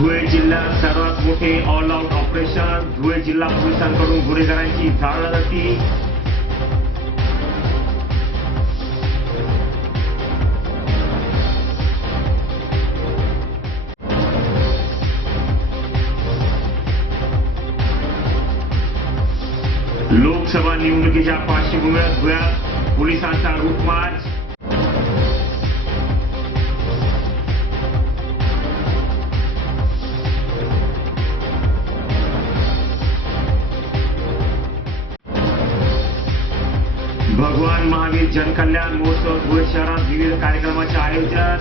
धुळे जिल्ह्यात सर्वात मोठे ऑल आउट ऑपरेशन. धुळे जिल्हा पोलिसांकडून गुन्हेगारांची झाडाझडती. लोकसभा निवडणुकीच्या पार्श्वभूमीवर धुळ्यात पोलिसांचा रूट मार्च. भगवान महावीर जनकल्याण महोत्सव. धुळे शहरात विविध कार्यक्रमाचे आयोजन.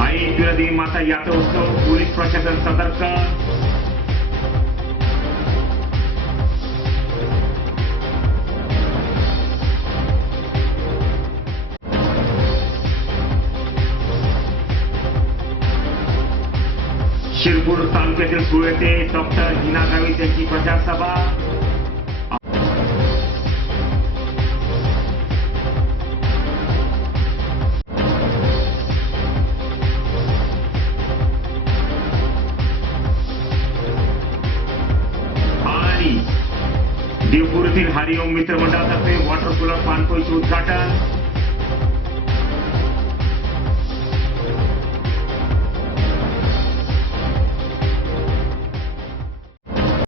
आई एकविरा माता यात्रोत्सव. पोलीस प्रशासन सतर्क. शिरपूर तालुक्यातील सुळे ते डॉक्टर हिना गावित यांची प्रचारसभा. आणि देवपूर येथील हरिओम मित्र मंडळातर्फे वॉटर कूलर पाणपोईचे उद्घाटन.